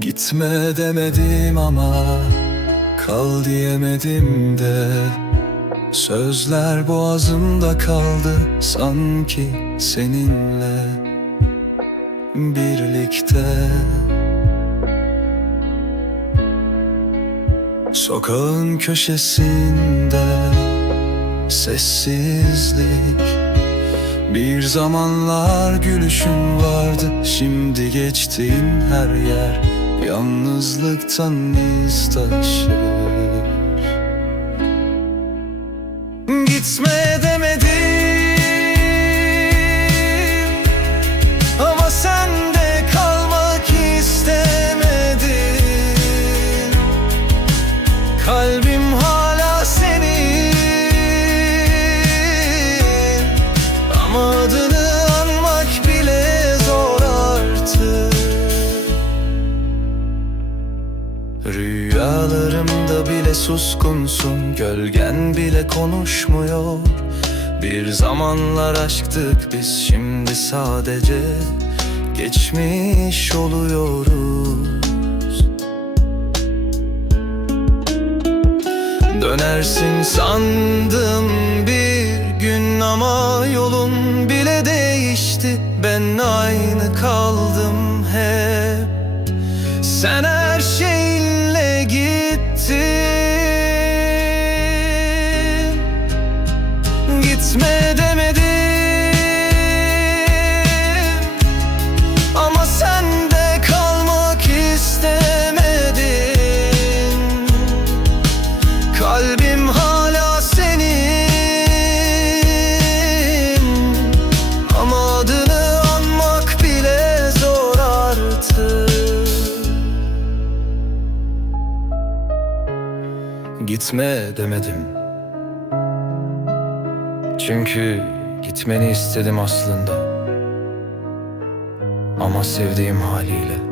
Gitme demedim ama Kal diyemedim de. Sözler boğazımda kaldı Sanki seninle. Birlikte. Sokağın köşesinde Sessizlik. Bir zamanlar gülüşün vardı Şimdi geçtiğin her yer Yalnızlıktan iz taşır. Gitme demedim. Ama sen de kalmak istemedin Kalbim Rüyalarımda bile suskunsun Gölgen bile konuşmuyor. Bir zamanlar aşktık biz şimdi sadece Geçmiş oluyoruz. Dönersin sandım bir gün ama yolun bile değişti. Ben aynı kaldım hep. Sen Kalbim hala senin. Ama adını anmak bile zor artık. Gitme demedim. Çünkü gitmeni istedim aslında. Ama sevdiğim haliyle